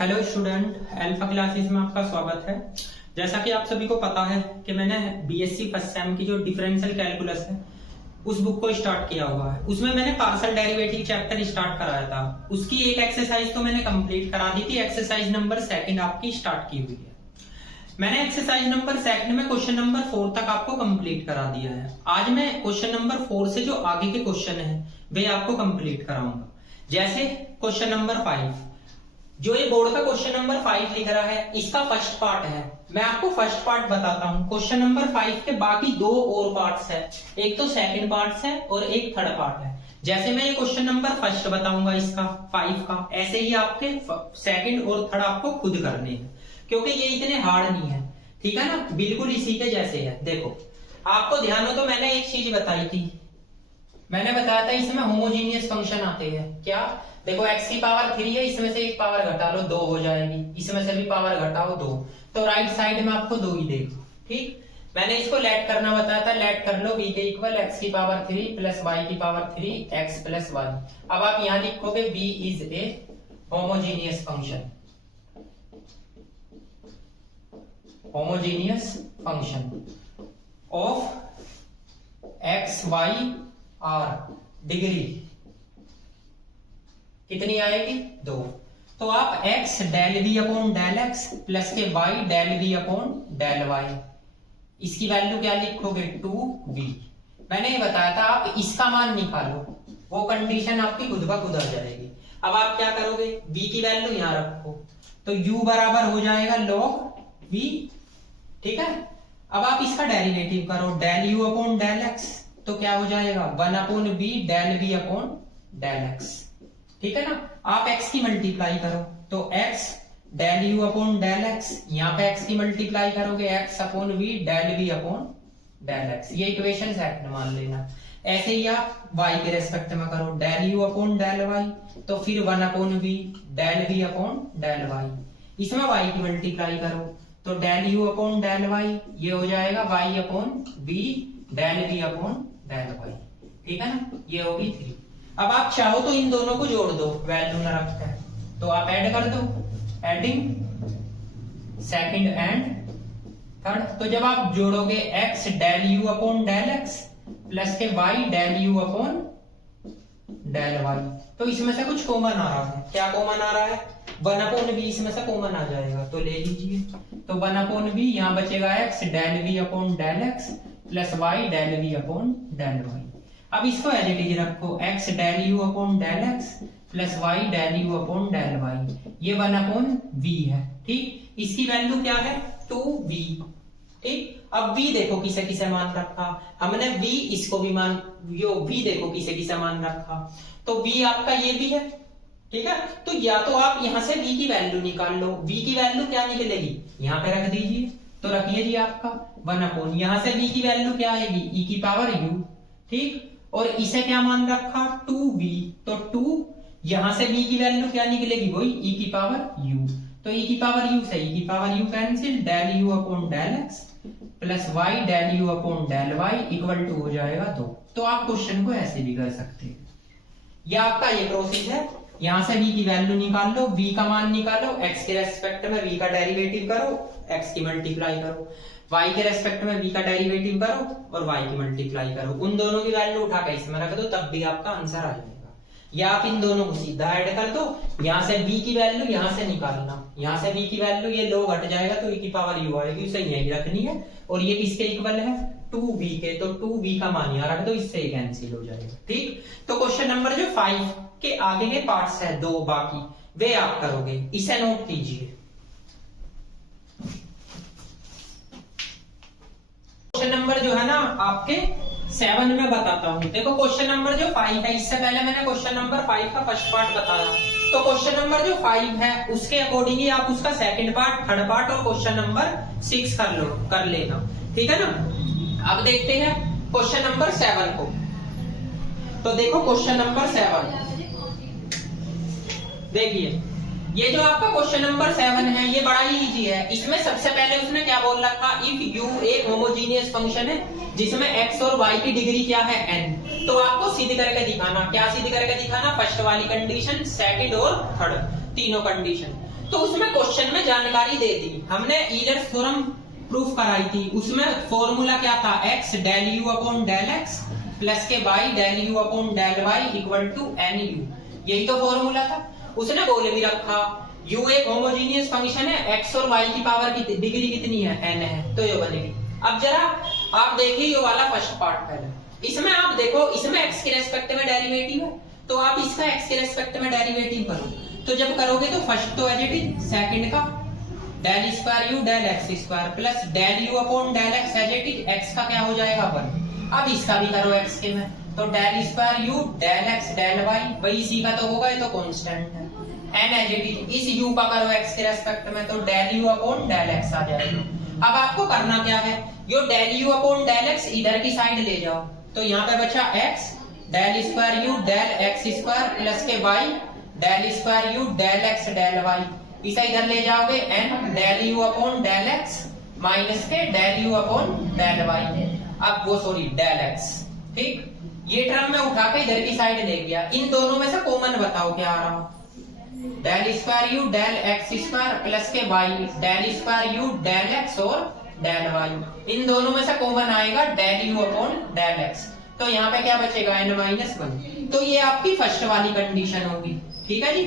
Hello student, alpha classes में आपका स्वागत है। जैसा कि आप सभी को पता है कि मैंने बीएससी फर्स्ट सेम की जो डिफरेंशियल कैलकुलस है उस बुक को स्टार्ट किया हुआ है। उसमें मैंने पार्शियल डेरिवेटिव चैप्टर स्टार्ट कराया था। उसकी एक एक्सरसाइज तो मैंने कंप्लीट करा दी थी। एक्सरसाइज नंबर 2 आपकी स्टार्ट की हुई है। मैंने एक्सरसाइज नंबर 2 में क्वेश्चन नंबर 4 तक आपको कंप्लीट करा दिया है। आज मैं क्वेश्चन नंबर 4 से जो आगे के क्वेश्चन है वे आपको कंप्लीट कराऊंगा। जैसे क्वेश्चन नंबर 5, जो ये बोर्ड का क्वेश्चन नंबर 5 लिख रहा है, इसका फर्स्ट पार्ट है। मैं आपको फर्स्ट पार्ट बताता हूँ। क्वेश्चन नंबर 5 के बाकी दो और पार्ट्स है, एक तो सेकंड पार्ट्स है और एक थर्ड पार्ट है। जैसे मैं ये क्वेश्चन नंबर फर्स्ट बताऊंगा इसका 5 का, ऐसे ही आपके सेकंड और थर्ड आपको खुद करने हैं, क्योंकि ये इतने हार्ड नहीं है। ठीक है ना, बिल्कुल इसी के जैसे है। देखो, आपको ध्यान हो तो मैंने एक चीज बताई थी। मैंने बताया था इसमें होमोजीनियस फंक्शन आते हैं। क्या? देखो, x की पावर 3 है, इसमें से एक पावर घटा लो 2 हो जाएगी, इसमें से भी पावर घटाओ 2, तो राइट साइड में आपको 2 ही देगा। ठीक, मैंने इसको लेट करना बताया था। लेट कर लो v के इक्वल x की पावर 3 प्लस y की पावर 3 x प्लस 1। अब आप यहां लिखोगे v is a homogeneous function. Homogeneous function of x y r degree कितनी आएगी? 2। तो आप x del v upon del x plus के y del v upon del y, इसकी वैल्यू क्या लिखोगे? 2v। मैंने ये बताया था आप इसका मान निकालो, वो कंडीशन आपकी खुद ब खुद आ जाएगी। अब आप क्या करोगे? v की वैल्यू यहां रखो, तो u बराबर हो जाएगा log v। ठीक है, अब आप इसका डेरिवेटिव करो, del u upon del x, तो क्या हो जाएगा? 1 upon v del v upon del x। ठीक है ना, आप x की मल्टीप्लाई करो, तो x del u upon del x, यहाँ पे x की मल्टीप्लाई करोगे x upon v del v upon del x। ये इक्वेशन सेकंड मान लेना। ऐसे ही आप y के रेस्पेक्ट में करो, del u upon del y, तो फिर 1 upon v del v upon del y। इसमें y की मल्टीप्लाई करो, तो del u upon del y, ये हो जाएगा y upon v del v upon del y। ठीक है ना, ये होगी 3। अब आप चाहो तो इन दोनों को जोड़ दो, वैल्यू ना रखते हैं तो आप ऐड कर दो, एडिंग सेकंड एंड थर्ड। तो जब आप जोड़ोगे x del u upon del x plus के y del u upon del y, तो इसमें से कुछ कॉमन आ रहा है। क्या कॉमन आ रहा है? 1 अपॉन v इसमें से कॉमन आ जाएगा, तो ले लीजिए। तो 1 अपॉन v, यहाँ बचेगा x del v upon del x plus y del v upon del y। अब इसको एज इट इज रखो, x del u upon del x plus y del u upon del y, ये 1 upon v है। ठीक, इसकी value क्या है? 2v। ठीक, अब v देखो किसे किसे मान रखा हमने, v इसको भी मान, यो v देखो किसे किसे मान रखा, तो v आपका ये भी है। ठीक है, तो या तो आप यहां से v की वैल्यू निकाल लो। v की वैल्यू क्या निकलेगी? यहाँ पे रख दीजिए, तो रखिए जी आपका 1 अपॉन, यहां से v की वैल्यू क्या आएगी? e की पावर u। ठीक, और इसे क्या मान रखा? 2v, तो 2, यहां से v की वैल्यू क्या निकलेगी? वही e की पावर u। तो e की पावर u से e की power u cancel, del u upon del x plus y del u upon del y equal to हो जाएगा 2। तो आप क्वेश्चन को ऐसे भी कर सकते हैं। यह आपका ये प्रोसेस है। यहां से v की वैल्यू निकाल लो, v का मान निकालो, x के रेस्पेक्ट में v का डेरिवेटिव करो, x की मल्टीप्लाई करो, y के रेस्पेक्ट में v का डेरिवेटिव करो और y की मल्टीप्लाई करो। उन दोनों की वैल्यू उठा के इसमें रख दो, तब भी आपका आंसर आ जाएगा। या आप इन दोनों को सीधा ऐड कर दो, यहां से v की वैल्यू यहां से निकालना, यहां से v की वैल्यू ये log हट जाएगा तो e की पावर u आएगी, उसे यहीं रखनी है। और ये किसके इक्वल है? 2v के, तो 2v का मान यहां रख दो, इससे कैंसिल हो जाएगा। ठीक, तो क्वेश्चन नंबर जो 5 के आगे के पार्ट्स है 2 बाकी, वे आप करोगे। इसे नोट कीजिए। क्वेश्चन नंबर जो है ना आपके 7 में बताता हूं। देखो, क्वेश्चन नंबर जो 5 है, इससे पहले मैंने क्वेश्चन नंबर 5 का फर्स्ट पार्ट बताया, तो क्वेश्चन नंबर जो 5 है उसके अकॉर्डिंग ही आप उसका सेकंड पार्ट, थर्ड पार्ट और क्वेश्चन नंबर 6 कर लेना। ठीक है ना, अब देखते हैं क्वेश्चन नंबर 7 को। तो देखो क्वेश्चन नंबर 7 देखिए, ये जो आपका क्वेश्चन नंबर 7 है ये बड़ा ही इजी है। इसमें सबसे पहले उसने क्या बोल रखा? इफ u एक होमोजीनियस फंक्शन है जिसमें x और y की डिग्री क्या है? n, तो आपको सिद्ध करके दिखाना। क्या सिद्ध करके दिखाना? फर्स्ट वाली कंडीशन, सेकंड और थर्ड, तीनों कंडीशन। तो उसमें क्वेश्चन में जानकारी दे दी हमने, ईलर्स थ्योरम प्रूफ कराई थी, उसमें फॉर्मूला क्या था, x del u upon del x plus के y del u upon del y equal to n u, यही तो फॉर्मूला था। उसने बोल भी रखा u एक होमोजीनियस फंक्शन है, x और y की पावर की डिग्री कितनी है, n है, तो ये बनेगी। अब जरा आप देखिए ये वाला फर्स्ट पार्ट पहले, इसमें आप देखो, इसमें x के रेस्पेक्ट में डेरिवेटिव है, तो आप इसका x के रेस्पेक्ट में डेरिवेटिव करो, तो जब करोगे तो फर्स्ट तो एज इट इज, सेकंड का del square u del x square plus del u upon del x as it is, x का क्या हो जाएगा 1। अब इसका भी करो x के में, तो del square u del x del y, वही इसी का तो होगा, ये तो कांस्टेंट है, n एज इट इज, इस u का करो x के रेस्पेक्ट में, तो del u upon del x आ जाएगा। अब आपको करना क्या है, यो del u upon del x इधर की साइड ले जाओ, तो यहाँ पे बचा x del square u del x square plus के y del square u del x del y, इसे इधर ले जाओगे n del u upon del x minus के del u upon del y, अब वो सॉरी डेल x, ठीक, ये टर्म में उठा के इधर की साइड ले गया। इन दोनों में से कॉमन बताओ क्या आ रहा, del square u del x square plus के y del square u del x और डेल y, इन दोनों में से कॉमन आएगा del u upon del x, तो यहाँ पे क्या बचेगा n-1, तो ये आपकी फर्स्ट वाली कंडीशन होगी, ठीक है जी।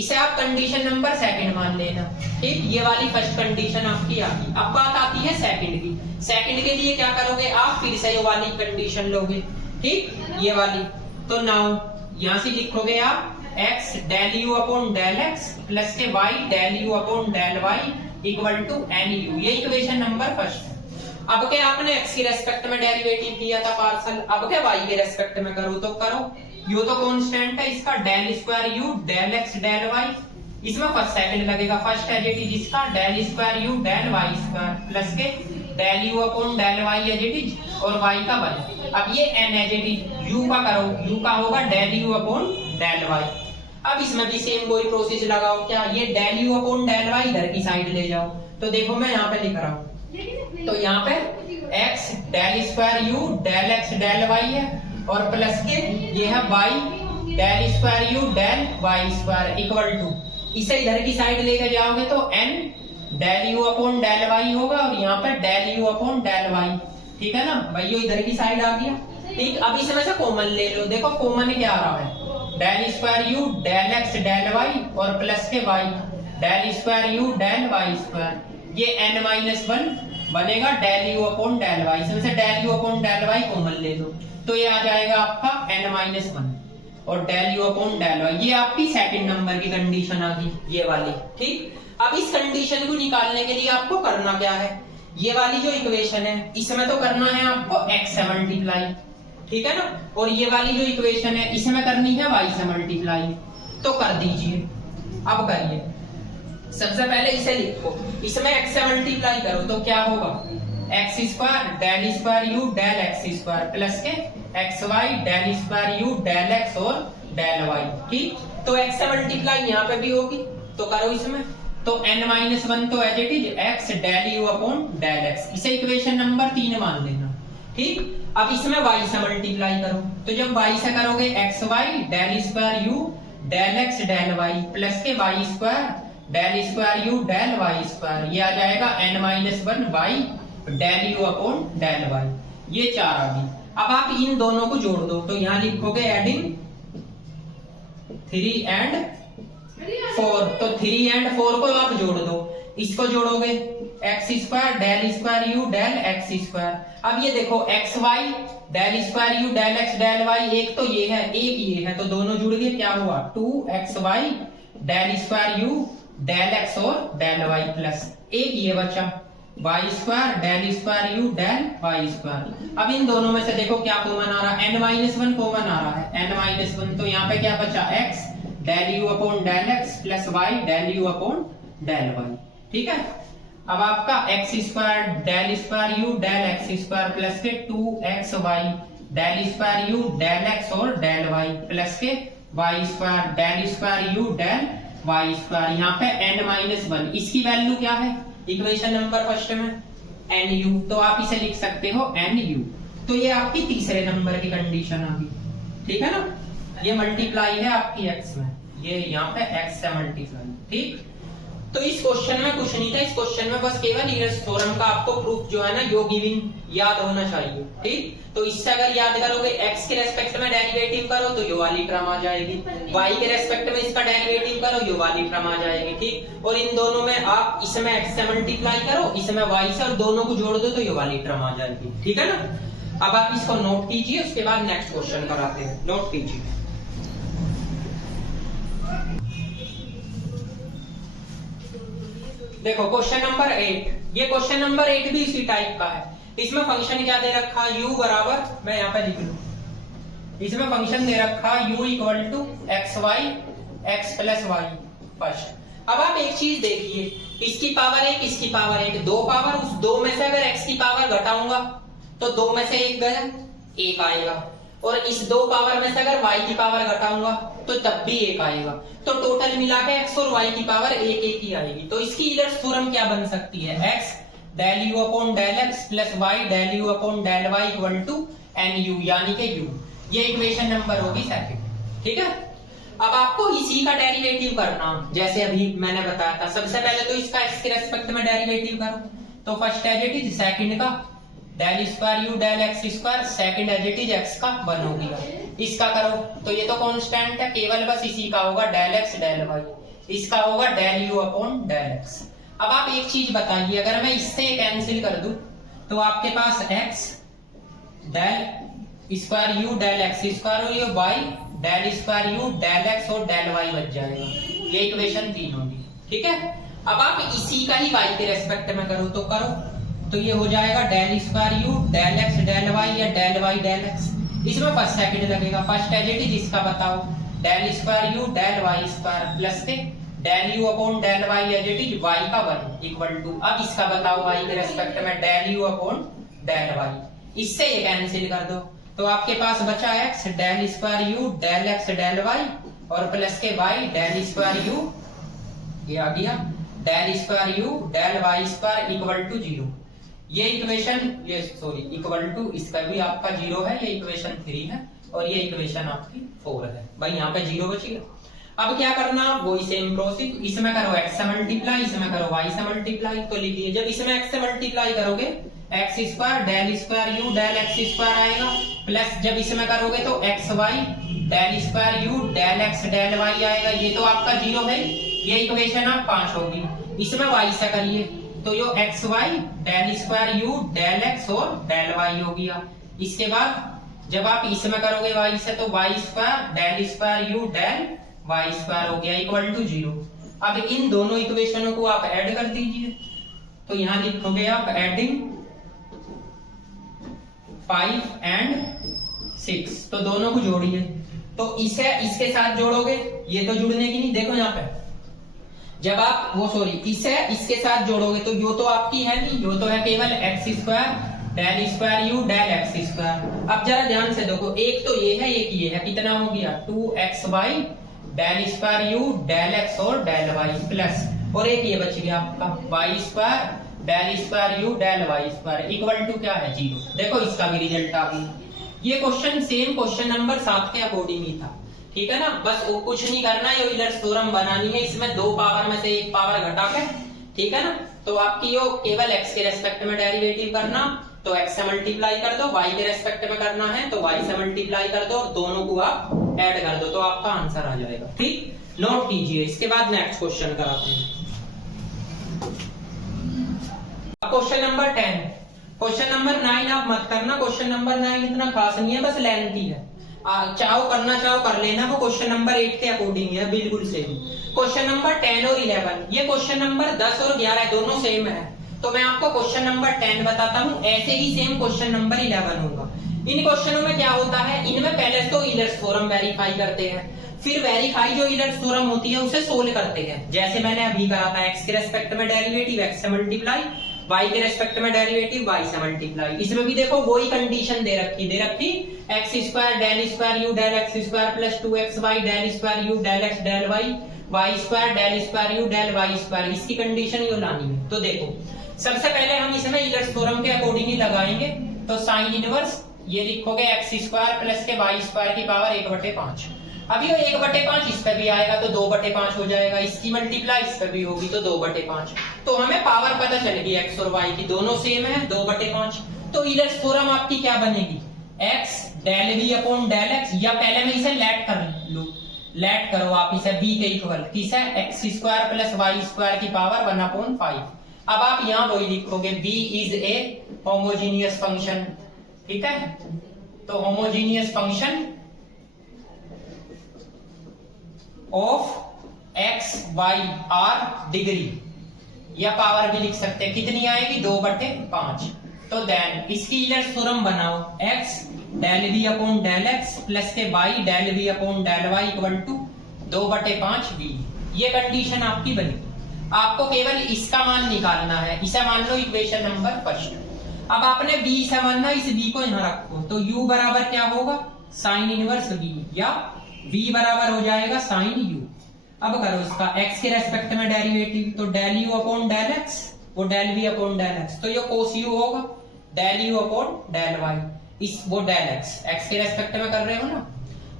इसे आप कंडीशन नंबर सेकंड मान लेना, ठीक, ये वाली फर्स्ट कंडीशन आपकी आ गई। अब बात आती है सेकंड की, सेकंड के लिए क्या करोगे आप, फिर से ये वाली कंडीशन लोगे, ठीक, ये वाली, तो नाउ यहाँ से लिखोगे आप x del u upon del x plus के y del u upon del y equal to n u, ये इक्वेशन नंबर फर्स्ट है। अब के आपने x के रेस्पेक्ट में डेरिवेटिव किया था पार्सल, अब के y के रेस्पेक्ट में करो तो करो, यो तो कांस्टेंट है इसका del square u del x del y, इसमें फर्स्ट सेकंड लगेगा, फर्स्ट एज इट इज इसका del square u del y square plus के del u upon del y as it is और y का 1। अब ये n एज इट इज, u का करो, u का होगा del u upon del y। अब इसमें भी सेम वही प्रोसेस लगाओ, क्या, ये del u upon del y इधर की साइड ले जाओ, तो देखो मैं यहाँ पे लिख रहा हूँ, तो यहाँ पे x del square u del x del y है और प्लस के ये है y del square u del y square equal to, इसे इधर की साइड लेकर जाओगे तो n del u upon del y होगा और यहाँ पे del u upon del y, ठीक है ना भाई, यो इधर की साइड आ गया, ठीक। अब इसमें से कॉमन ले लो, देखो कॉमन क्या आ रहा है, del square u del x del y और प्लस के y del square u del y square, ये n-1 बनेगा del u upon del y, इसमें से del u upon del y common ले लो, तो ये आ जाएगा आपका n-1 और del u upon del y, ये आपकी सेकंड नंबर की कंडीशन आ गई, ये वाली, ठीक। अब इस कंडीशन को निकालने के लिए आपको करना क्या है, ये वाली जो इक्वेशन है इसमें तो करना है आपको x से मल्टीप्लाई, ठीक है ना, और ये वाली जो इक्वेशन है इसमें करनी है y से मल्टीप्लाई, तो कर दीजिए। अब करिए, सबसे पहले इसे लिखो, इसमें x से मल्टीप्लाई करो तो क्या होगा, x square del square u del x square plus के x y del square u del x और डेल वाई, ठीक। तो x से मल्टीप्लाई यहाँ पे भी होगी, तो करो इसमें, तो n-1 तो as it is x del u upon del x, इसे इक्वेशन नंबर 3 मान लेना, ठीक। अब इसमें y से मल्टीप्लाई करो, तो जब y से करोगे x y del square u del x del y plus के y square del square u del y square, ये आ जाएगा n-1 y del u upon del y, ये 4 आ गई। अब आप इन दोनों को जोड़ दो, तो यहाँ लिखोगे एडिंग 3 and 4, तो 3 and 4 को आप जोड़ दो, इसको जोड़ोगे x square del square u del x square, अब ये देखो x y del square u del x del y, एक तो ये है एक ये है, तो दोनों जुड़ गए, क्या हुआ 2xy del square u del x और डेल वाई प्लस एक ये बचा y square del square u del y square. अब इन दोनों में से देखो क्या कॉमन आ रहा है, n-1 कॉमन आ रहा है, n-1, तो यहाँ पे क्या बचा x del u upon del x plus y del u upon del y, ठीक है। अब आपका x square del square u del x square plus के 2xy del square u del x और डेल वाई प्लस के y square del square u del y square, यहाँ पे n-1, इसकी वैल्यू क्या है इक्वेशन नंबर फर्स्ट में nu, तो आप इसे लिख सकते हो nu, तो ये आपकी तीसरे नंबर की कंडीशन आ गई, ठीक है ना, ये मल्टीप्लाई है आपकी x में, ये यहाँ पे x से मल्टीप्लाई, ठीक। तो इस क्वेश्चन में कुछ नहीं था, इस क्वेश्चन में बस केवल यूलर्स थ्योरम का आपको प्रूफ जो है ना यो गिवन याद होना चाहिए। ठीक, तो इससे अगर याद करोगे x के रेस्पेक्ट में डेरिवेटिव करो तो यो वाली टर्म आ जाएगी, y के रेस्पेक्ट में इसका डेरिवेटिव करो यो वाली टर्म आ जाएगी। ठीक, और इन दोनों में आप इसमें x से मल्टीप्लाई करो, इसमें y से, और दोनों को जोड़ दो तो यो वाली टर्म आ जाएगी। ठीक है ना। अब आप इसको नोट कीजिए, उसके बाद नेक्स्ट क्वेश्चन कराते हैं। नोट कीजिए। देखो क्वेश्चन नंबर 8, ये क्वेश्चन नंबर 8 भी इसी टाइप का है। इसमें फंक्शन क्या दे रखा, u बराबर, मैं यहाँ पे लिख लूं, इसमें फंक्शन दे रखा u equal to x y x plus y first. अब आप एक चीज देखिए, इसकी पावर 1, इसकी पावर 1, दो पावर, उस दो में से अगर x की पावर घटाऊंगा तो दो में से एक गया, एक आएगा, और इस दो पावर में से अगर y की पावर घटाऊंगा तो तब भी एक आएगा, तो टोटल मिला के x और y की पावर एक एक ही आएगी। तो इसकी यूलर्स थ्योरम क्या बन सकती है, x del u upon del x plus y del u upon del y equal to nu, यानी कि u। ये इक्वेशन नंबर होगी सेकंड। ठीक है, अब आपको इसी का डेरिवेटिव करना, जैसे अभी मैंने बताया था। सबसे पहले तो इसका x के रेस्पेक्ट में डेरिवेटिव करो, तो first as it is second का del square u del x square, second as it is x का 1 हो गया। इसका करो तो ये तो कांस्टेंट है, केवल बस इसी का होगा डेल x डेल y, इसका होगा del u upon del x। अब आप एक चीज बताइए, अगर मैं इससे कैंसिल कर दूं तो आपके पास x del square u del x square और ये y del square u del x और डेल y बच जाएगा। ये इक्वेशन 3 होगी। ठीक है, अब आप इसी का ही y के रेस्पेक्ट में करो तो करो, तो ये हो जाएगा del square u del x del y या डेल y डेल x। इसमें फर्स्ट सेकंड लगेगा, फर्स्ट एज इट इज इसका बताओ, del square u del y square plus के del u upon del y as it is y का 1 equal to, अब इसका बताओ y के रेस्पेक्ट में del u upon del y, इससे ये कैंसिल कर दो तो आपके पास बचा x del square u del x del y और प्लस के y डेल स्क्वायर u, ये आ गया del square u del y square equal to 0। ये इक्वेशन, ये सॉरी इक्वल टू, इसका भी आपका 0 है, ये इक्वेशन 3 है और ये इक्वेशन आपकी 4 है। भाई यहाँ पे 0 बचेगा। अब क्या करना, वही सेम प्रोसेस, इसमें करो x से मल्टीप्लाई, इसमें करो y से मल्टीप्लाई। तो लिखिए, जब इसमें x से मल्टीप्लाई करोगे x square del square u del x square आएगा, प्लस जब इसमें करोगे तो x y del square u del x del y आएगा। ये तो आपका 0 है, ये इक्वेशन आप 5 होगी। इसमें y से करिए तो यो x y del square u del x और डेल y हो गया। इसके बाद जब आप इसमें करोगे y से तो y square del square u del y square हो गया इक्वल टू 0। अब इन दोनों इक्वेशनों को आप ऐड कर दीजिए, तो यहां लिखोगे आप एडिंग 5 एंड 6, तो दोनों को जोड़िए, तो इसे इसके साथ जोड़ोगे, ये तो जुड़ने की नहीं, देखो यहाँ पे जब आप वो सॉरी इसे इसके साथ जोड़ोगे तो यो तो आपकी है नहीं, यो तो है केवल x square del square u del x square. अब जरा ध्यान से देखो, एक तो ये है, एक ये है, कितना हो गया 2xy del square u del x और डेल y प्लस, और एक ये बच गया आपका y square del square u del y square equal to क्या है 0। देखो इसका भी रिजल्ट आ गया। ये क्वेश्चन सेम क्वेश्चन नंबर 7 के अकॉर्डिंग ही था। ठीक है ना, बस वो कुछ नहीं करना है, यूलर्स थ्योरम बनानी है, इसमें दो पावर में से एक पावर घटा के। ठीक है ना, तो आपकी यो केवल x के रेस्पेक्ट में डेरिवेटिव करना, तो x से मल्टीप्लाई कर दो, y के रेस्पेक्ट में करना है तो y से मल्टीप्लाई कर दो, और दोनों को आप ऐड कर दो तो आपका आंसर आ जाएगा। ठीक, नोट कीजिए। इसके बाद नेक्स्ट क्वेश्चन कराते हैं। क्वेश्चन नंबर 10, क्वेश्चन नंबर 9 आप मत करना, क्वेश्चन नंबर 9 इतना खास नहीं है, बस लेंथी है, चाहो करना चाहो कर लेना, वो क्वेश्चन नंबर 8 के अकॉर्डिंग है बिल्कुल सेम। क्वेश्चन नंबर 10 और 11, ये क्वेश्चन नंबर 10 और 11 दोनों सेम है, तो मैं आपको क्वेश्चन नंबर 10 बताता हूँ, ऐसे ही सेम क्वेश्चन नंबर 11 होगा। इन क्वेश्चनों में क्या होता है, इनमें पहले तो यूलर्स थ्योरम वेरीफाई करते हैं, फिर वेरीफाई जो यूलर्स थ्योरम होती है उसे सोल्व करते हैं, जैसे मैंने अभी करा था, एक्स के रेस्पेक्ट में डेरिवेटिव एक्स से मल्टीप्लाई, y के रेस्पेक्ट में डेरिवेटिव y से मल्टीप्लाई। इसमें भी देखो वही कंडीशन दे रखी x square del square u del x square plus 2xy del square u del x del y square del square u del y square, इसकी कंडीशन ये लानी है। तो देखो सबसे पहले हम इसमें यूलर्स थ्योरम के अकॉर्डिंग ही लगाएंगे, तो साइन इनवर्स ये लिखोगे एक्स स्क्वायर प्लस के y स्क्वायर की पावर 1/5, अभी वो 1/5 इस पे भी आएगा तो 2/5 हो जाएगा, इसकी मल्टीप्लाई इस पे भी होगी तो 2/5। तो हमें पावर पता चल गई x और y की, दोनों सेम है 2/5। तो यूलर्स थ्योरम आपकी क्या बनेगी, x del v upon del x, या पहले मैं इसे लेट कर लूं, लेट करो आप इसे v के इक्वल किसे, x² प्लस y² की पावर 1/5। अब आप यहां वही लिखोगे v is a homogeneous function, ठीक है। तो homogeneous function of x y r degree, या पावर भी लिख सकते हैं, कितनी आएगी 2/5। तो देन इसकी यूलर्स थ्योरम बनाओ, x del v upon del x plus के y del v upon del y equal to 2/5v। ये कंडीशन आपकी बनी। आपको केवल इसका मान निकालना है, इसे मान लो इक्वेशन नंबर फर्स्ट। अब आपने v से मानना, इस v को यहां रखो तो u बराबर क्या होगा, साइन इनवर्स v, या v बराबर हो जाएगा साइन u। अब करो इसका x के रेस्पेक्ट में डेरिवेटिव, तो del u upon del x, वो del v upon del x, तो ये cos u होगा, del u upon del y, इस वो del x के रेस्पेक्ट में कर रहे हो ना।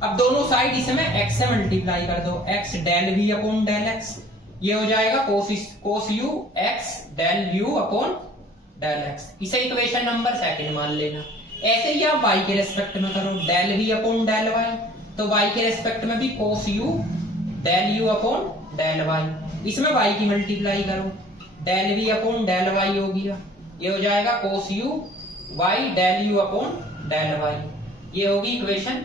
अब दोनों साइड इसमें x से मल्टीप्लाई कर दो, x del v upon del x, ये हो जाएगा cos u x del u upon del x। इसे इक्वेशन नंबर सेकंड मान लेना। ऐसे ही आप y के रेस्पेक्ट में करो, del v upon del y, तो y के रेस्पेक्ट में भी cos u del u upon del y, इसमें y की मल्टीप्लाई करो, del v upon del y हो गया, ये हो जाएगा cos u y del u upon del y, ये होगी इक्वेशन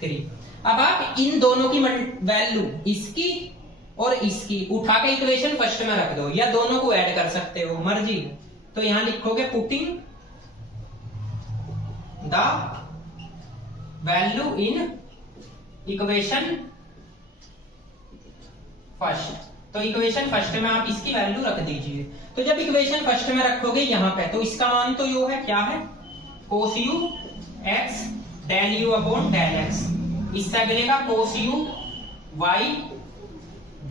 3। अब आप इन दोनों की वैल्यू, इसकी और इसकी, उठा के इक्वेशन फर्स्ट में रख दो, या दोनों को ऐड कर सकते हो, मर्जी। तो यहां लिखोगे putting the value in equation first, तो इक्वेशन फर्स्ट में आप इसकी वैल्यू रख दीजिए। तो जब इक्वेशन फर्स्ट में रखोगे यहां पे, तो इसका मान तो यो है, क्या है, cos u x del u upon del x, इससे मिलेगा cos u y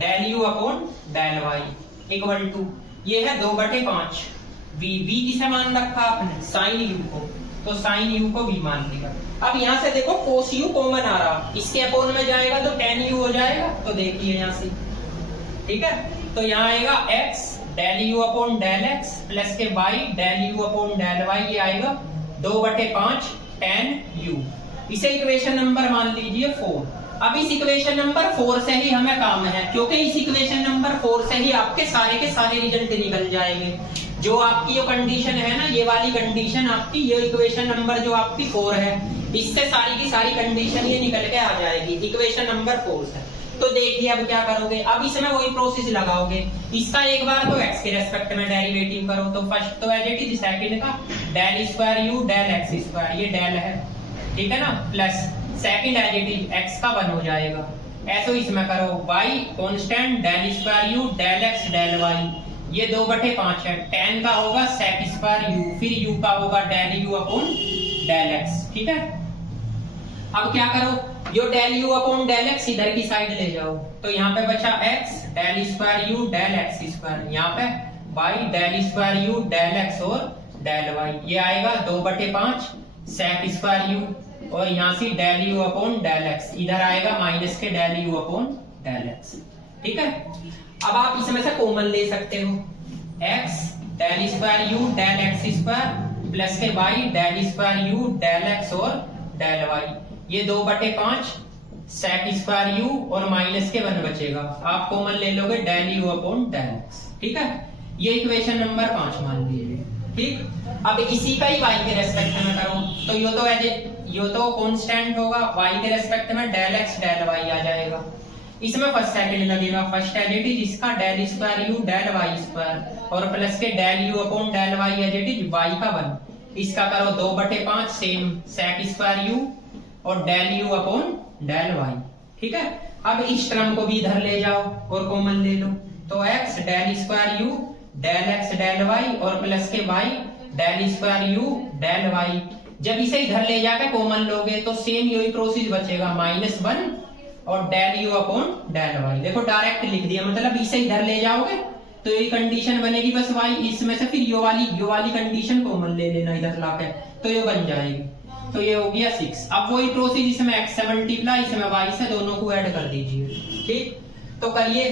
del u upon del y equal to, ये है 2/5 v, v किसे मान रखा आपने, sin u को, तो sin u को v मान लिया। अब यहां से देखो cos u कॉमन आ रहा, इसके अपॉन में जाएगा तो tan u हो जाएगा, तो देखिए यहां से, ठीक है। तो यहाँ आएगा x del u upon del x plus के y del u upon del y, ये आएगा 2/5 tan u। इसे इक्वेशन नंबर मान लीजिए 4। अब इस इक्वेशन नंबर 4 से ही हमें काम है, क्योंकि इस इक्वेशन नंबर 4 से ही आपके सारे के सारे रिजल्ट निकल जाएंगे। जो आपकी ये कंडीशन है ना, ये वाली कंडीशन आपकी, ये इक्वेशन नंबर जो आपकी 4 है, इससे सारी की सारी कंडीशन ये निकल के आ जाएगी इक्वेशन नंबर 4 से। तो देखिए अब क्या करोगे, अब इसमें वही प्रोसेस लगाओगे, इसका एक बार तो x के रेस्पेक्ट में डेरिवेटिव करो, तो फर्स्ट तो एज इट इज, सेकंड का del square u del x², ये del है, ठीक है ना, plus second as it is x का 1 हो जाएगा। ऐसे इसमें करो y constant del square u del x del y, ये 2/5 है, tan का होगा sec स्क्वायर u, फिर u का होगा del u upon del x, ठीक है। अब क्या करो, जो del u upon del x इधर की साइड ले जाओ, तो यहाँ पे बचा x del square u del x², यहाँ पे y del square u del x और del y, ये आएगा 2/5 sec स्क्वायर u, और यहाँ से del u upon del x, इधर आएगा माइनस के del u upon del x, ठीक है। अब आप इसमें से कॉमन ले सकते हो, x del square u del x² plus के y del square u del x और del y, ये 2/5 sec स्क्वायर u और माइनस के 1 बचेगा, आप कॉमन ले लोगे del u upon del x, ठीक है। ये इक्वेशन नंबर 5 मान लीजिए, ठीक। अब इसी का ही y के रेस्पेक्ट में करो, तो यो तो कांस्टेंट होगा, y के रेस्पेक्ट में del x del y आ जाएगा, इसमें फर्स्ट सेकंड लगेगा, फर्स्ट एज इट इज इसका del square u del y² और प्लस के del u upon del y as it is y का 1, इसका करो 2/5 सेम sec स्क्वायर u और del u upon del y, ठीक है। अब इस टर्म को भी इधर ले जाओ और कॉमन ले लो, तो x del square u del x del y और प्लस के y del square u del y, जब इसे इधर ले जाकर कॉमन लोगे तो सेम यही प्रोसेस बचेगा, -1 और del u upon del y। देखो डायरेक्ट लिख दिया, मतलब इसे इधर ले जाओगे तो ये कंडीशन बनेगी, बस y इसमें से फिर यो वाली कंडीशन कॉमन ले लेना इधर लाके, तो ये बन जाएगी। तो ये हो गया 6। अब वही प्रोसेस, इसमें x से मल्टीप्लाई, इसमें y से, दोनों को ऐड कर दीजिए। ठीक, तो करिए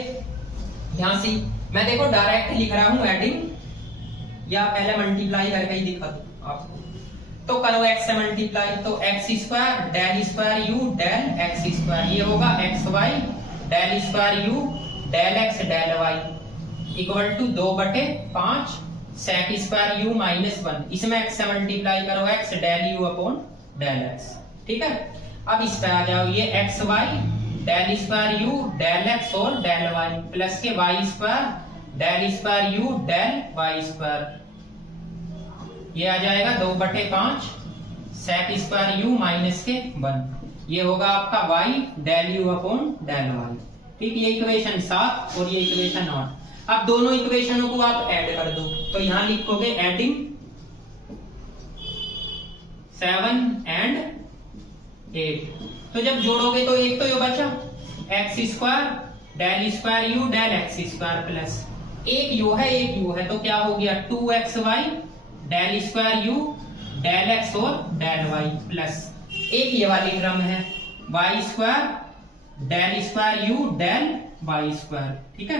यहां से। मैं देखो डायरेक्ट लिख रहा हूं एडिंग, या पहले मल्टीप्लाई करके ही दिखा दूं आपको। तो करो x से मल्टीप्लाई, तो x square del square u del x square, ये होगा xy del square u del x del y equal to 2/5 sec square u minus 1। इसमें x से मल्टीप्लाई करो, x del u upon del x। ठीक है, अब इस पे आ जाओ, ये xy del square u del x और डेल y प्लस के y square del square u del y square, ये आ जाएगा 2/5 sec स्क्वायर u माइनस के 1। ये होगा आपका y del u upon del y। ठीक, ये इक्वेशन 7 और ये इक्वेशन 8। अब दोनों इक्वेशनों को आप ऐड कर दो, तो यहां लिखोगे एडिंग 7 एंड 8। तो जब जोड़ोगे तो एक तो ये बचा x square del square u del x square plus एक यू है, एक यू है, तो क्या हो गया 2xy del square u del x और डेल y प्लस एक ये वाली क्रम है y square del square u del y square. ठीक है,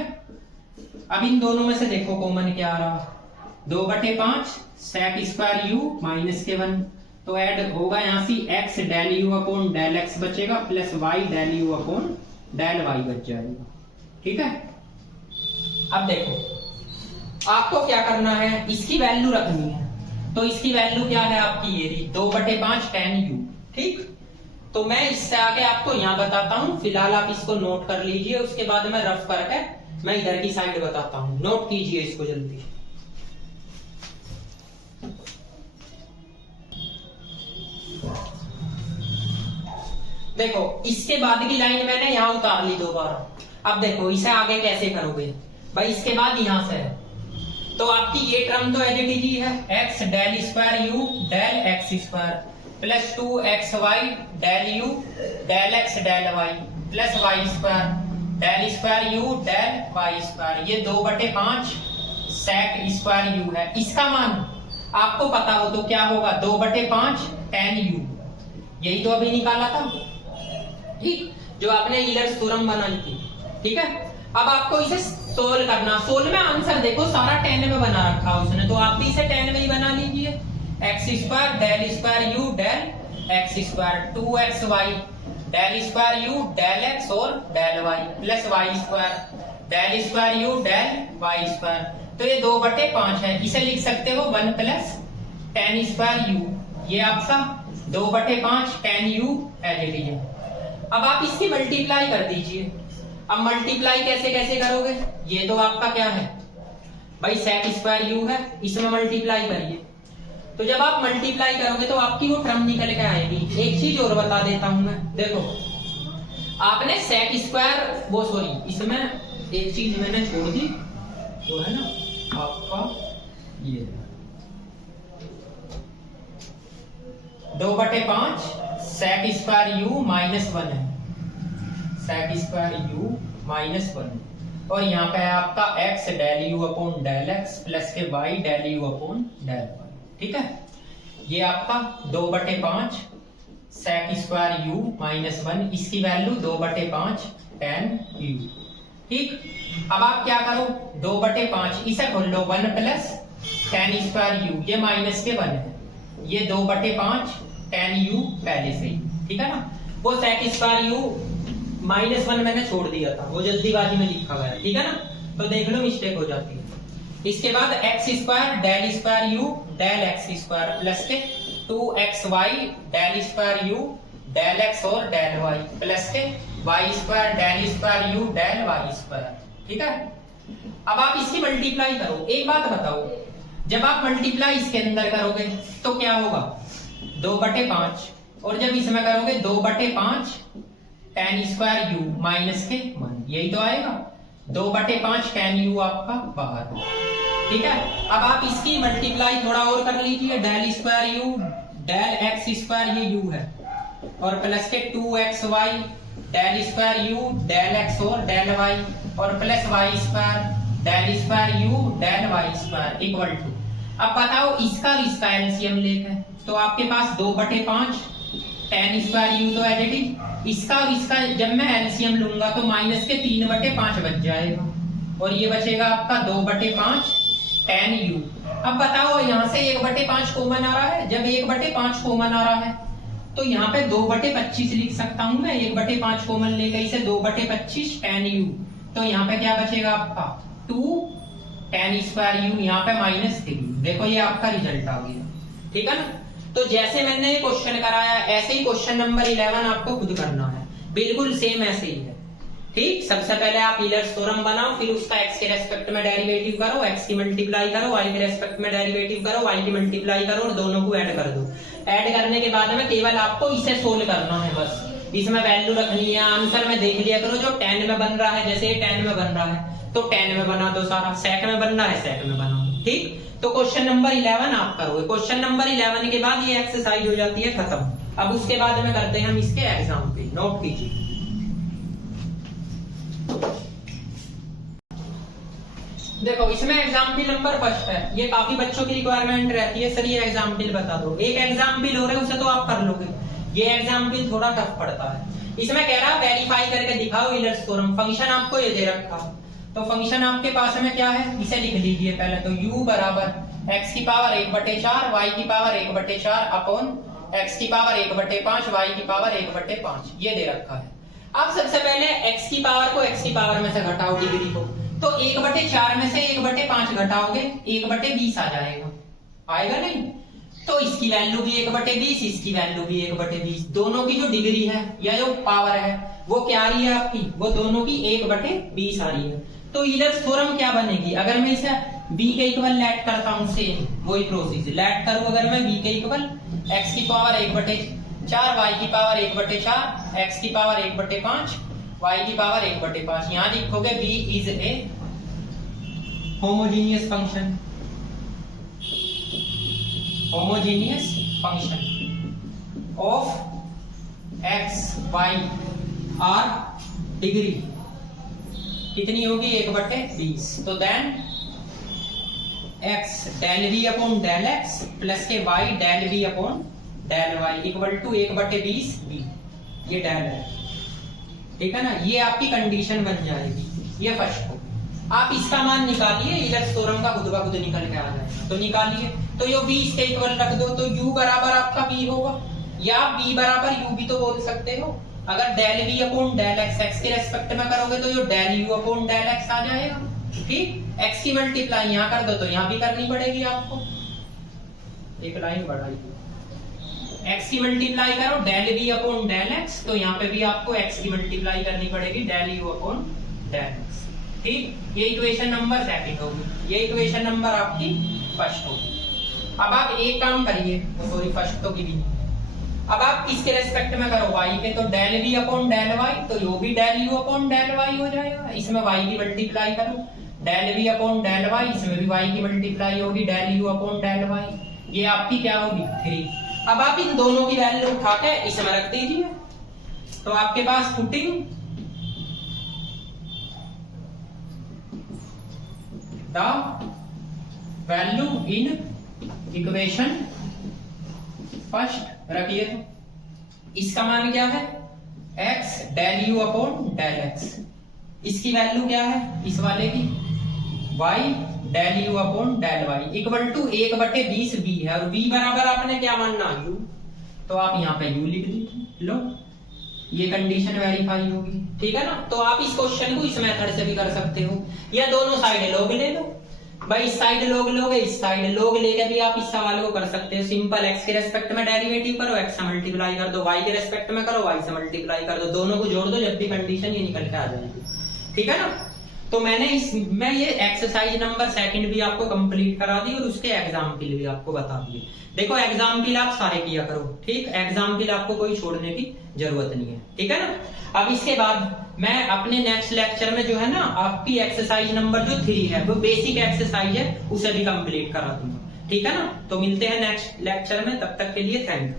अब इन दोनों में से देखो कॉमन क्या आ रहा, 2/5 sec स्क्वायर u माइनस के 1, तो ऐड होगा यहां से x del u upon del x बचेगा plus y del u upon del y बच जाएगा। ठीक है, अब देखो आपको क्या करना है, इसकी वैल्यू रखनी है। तो इसकी वैल्यू क्या है आपकी, ये 2/5 tan u। ठीक, तो मैं इससे आगे आपको यहां बताता हूं, फिलहाल आप इसको नोट कर लीजिए, उसके बाद मैं रफ करके मैं इधर की साइड बताता हूं। नोट कीजिए इसको जल्दी। देखो इसके बाद की लाइन मैंने यहां उतार ली दोबारा। अब देखो इसे आगे कैसे करोगे भाई, इसके बाद यहां से है, तो आपकी ये टर्म तो एज इट इज ही है, x del square u del x square plus 2xy del u del x del y plus y square del square u del y square, ये 2/5 sec स्क्वायर u है। इसका मान आपको पता हो तो क्या होगा, 2/5 tan u, यही तो अभी निकाला था। ठीक, जो आपने ईलर्स थ्योरम बनाई थी। ठीक है, अब आपको इसे सोल्व करना। सोल्व में आंसर देखो सारा 10 में बना रखा उसने, तो आप भी इसे 10 में ही बना लीजिए। x square del square u del x square 2xy del square u del x और del y plus y square del square u del y square, तो ये 2/5 है, इसे लिख सकते हो 1 प्लस tan स्क्वायर u, ये आपका 2/5 tan u as it is है। अब आप इसकी मल्टीप्लाई कर दीजिए। अब मल्टीप्लाई कैसे कैसे करोगे, ये तो आपका क्या है भाई sec स्क्वायर u है, इसमें मल्टीप्लाई करिए। तो जब आप मल्टीप्लाई करोगे तो आपकी वो टर्म निकल के आएगी। एक चीज और बता देता हूं मैं, देखो आपने sec स्क्वायर वो सॉरी इसमें एक चीज मैंने छोड़ दी, जो है ना आपका ये 2/5 sec स्क्वायर u माइनस 1 है, sec स्क्वायर u माइनस 1, और यहाँ पे है आपका x del u upon del x plus के y del u upon del y। ठीक है, ये आपका 2/5 sec स्क्वायर u माइनस 1, इसकी वैल्यू 2/5 tan u। ठीक, अब आप क्या करो, 2/5 इसे खोल लो, 1 प्लस tan स्क्वायर u, ये माइनस के 1 है, ये 2/5 tan u पहले से ही। ठीक है ना, वो sec स्क्वायर u माइनस 1 मैंने छोड़ दिया था, वो जल्दीबाजी में लिखा गया। ठीक है ना, तो देख लो मिस्टेक हो जाती है। इसके बाद x square del square u del x square plus के 2xy del square u del x और डेल y प्लस के y square del square u del y square. ठीक है, अब आप इसकी मल्टीप्लाई करो। एक बात बताओ, जब आप मल्टीप्लाई इसके अंदर करोगे तो क्या होगा 2/5, और जब इसमें करोगे 2/5 tan स्क्वायर u माइनस के 1, यही तो आएगा 2/5 tan u आपका बाहर। ठीक है, अब आप इसकी मल्टीप्लाई थोड़ा और कर लीजिए, del square u del x square, ये u है, और प्लस के 2xy del square u del x और डेल y, और plus y square del square u del y square equal to अब बताओ इसका और इसका एलसीएम लेकर, तो आपके पास 2/5 tan स्क्वायर u तो एज इट इज, इसका और इसका जब मैं एलसीएम लूंगा तो माइनस के 3/5 बच जाएगा और ये बचेगा आपका 2/5 tan u। अब बताओ यहाँ से 1/5 कॉमन आ रहा है, जब 1/5 कॉमन आ रहा है तो यहाँ पे 2/25 लिख सकता हूं मैं, 1/5 कॉमन लेकर इसे 2/25 tan u, तो यहाँ पे क्या बचेगा आपका 2 tan स्क्वायर u, यहाँ पे -3। देखो ये आपका रिजल्ट आ गया, ठीक है ना। तो जैसे मैंने ये क्वेश्चन कराया ऐसे ही क्वेश्चन नंबर 11 आपको खुद करना है, बिल्कुल सेम ऐसे ही है, ठीक। सबसे पहले आप यूलर्स थ्योरम बनाओ, फिर उसका x के रेस्पेक्ट में डेरिवेटिव करो, x की मल्टीप्लाई करो, y के रेस्पेक्ट में डेरिवेटिव करो, y की मल्टीप्लाई करो और दोनों को ऐड कर दो। ऐड करने के बाद में केवल आपको इसे सोल्व करना है, बस इसमें वैल्यू रखनी है। आंसर में देख लिया करो, जो 10 में बन रहा है, जैसे ये 10 में बन रहा है तो 10 में बना दो सारा, सेक में बन रहा है सेक में बना दो, ठीक। तो क्वेश्चन नंबर 11 आप करोगे। क्वेश्चन नंबर 11 के बाद ये एक्सरसाइज हो जाती है खत्म। अब उसके बाद में करते हैं हम इसके एग्जाम्पल, नोट कीजिए। देखो इसमें एग्जाम्पल नंबर फर्स्ट है, ये काफी बच्चों की रिक्वायरमेंट रहती है, सर ये एग्जाम्पल बता दो। एक एग्जाम्पल हो रहा है उसे तो आप कर लोगे, ये एग्जाम्पल थोड़ा टफ पड़ता है। इसमें कह रहा वेरीफाई करके दिखाओ यूलर्स थ्योरम। फंक्शन आपको ये दे रखा, तो फंक्शन आपके पास में क्या है, इसे लिख लीजिए पहले तो। u बराबर x की पावर 1/4 y की पावर 1/4 अपॉन x की पावर 1/5 y की पावर 1/5 ये दे रखा है। अब सबसे पहले x की पावर को x की पावर में से घटाओ डिग्री को, तो 1/4 में से 1/5 घटाओगे 1/20 आ जाएगा, आएगा नहीं। तो इसकी वैल्यू भी 1/20, इसकी वैल्यू भी 1/20, दोनों की जो डिग्री है या जो पावर है वो क्या आ रही है आपकी, वो दोनों की 1/20 आ रही है। तो यूलर्स थ्योरम क्या बनेगी, अगर मैं इसे b के इक्वल लेट करता हूं, सेम वही प्रोसेस लेट करूं, अगर मैं b के इक्वल x की पावर 1/4 y की पावर 1/4 x की पावर 1/5 y की पावर 1/5, यहां लिखोगे b is a homogeneous function, homogeneous function of x y r degree कितनी होगी 1/20। तो then x del v upon del x plus के y del v upon del y equal to 1/20 b, ये del है, ठीक है ना। ये आपकी कंडीशन बन जाएगी, ये फर्स्ट हो। आप इसका मान निकालिए, यूलर्स थ्योरम का खुद ब खुद निकल के आ जाएगा, तो निकालिए। तो ये 20 के इक्वल रख दो, तो u बराबर आपका b होगा, या b बराबर u भी तो बोल सकते हो। अगर del v upon del x x के रेस्पेक्ट में करोगे तो ये del u upon del x आ जाएगा, ठीक। x की मल्टीप्लाई यहाँ कर दो तो यहाँ भी करनी पड़ेगी आपको, एक लाइन बढ़ाइए। x की मल्टीप्लाई करो del v upon del x, तो यहाँ पे भी आपको x की मल्टीप्लाई करनी पड़ेगी del u upon del x, ठीक। ये इक्वेशन नंबर सेकंड होगी, ये इक्वेशन नंबर आपकी फर्स्ट होगी। अब आप एक काम करिए, सॉरी फर्स्ट तो की भी नहीं, अब आप किसके रेस्पेक्ट में करो y के, तो del v upon del y, तो यो भी del u upon del y हो जाएगा। इसमें y की मल्टीप्लाई करो del v upon del y, इसमें भी y की मल्टीप्लाई होगी del u upon del y, ये आपकी क्या होगी 3। अब आप इन दोनों की वैल्यू उठा के इसमें रख दीजिए, तो आपके पास putting the value in equation first रखिए, तो इसका मान क्या है x del u upon del x, इसकी वैल्यू क्या है इस वाले की y del u upon del y equal to 1/20 b है, और b बराबर आपने क्या मानना u, तो आप यहाँ पे u लिख दीजिए, लो ये कंडीशन वेरीफाई होगी, ठीक है ना। तो आप इस क्वेश्चन को इस मेथड से भी कर सकते हो, या दोनों साइड लोग ले लो, भाई इस साइड लोग लोगे, इस साइड लोग लेके भी आप इस सवाल को कर सकते हो। सिंपल x के रेस्पेक्ट में डेरिवेटिव करो, x से मल्टीप्लाई कर दो, y के रेस्पेक्ट में करो, y से मल्टीप्लाई कर दो, दोनों को जोड़ दो, जब भी कंडीशन ये निकल के आ जाएगी, ठीक है ना। तो मैं ये एक्सरसाइज नंबर सेकंड भी आपको कंप्लीट करा दी और उसके एग्जाम्पल भी आपको बता दिए। देखो एग्जाम्पल आप सारे किया करो, ठीक, एग्जाम्पल आपको कोई छोड़ने की जरूरत नहीं है, ठीक है ना। अब इसके बाद मैं अपने नेक्स्ट लेक्चर में जो है ना आपकी एक्सरसाइज नंबर जो 3 है, वो बेसिक एक्सरसाइज है, उसे भी कंप्लीट करा दूंगा, ठीक है ना। तो मिलते हैं नेक्स्ट लेक्चर में, तब तक के लिए थैंक यू।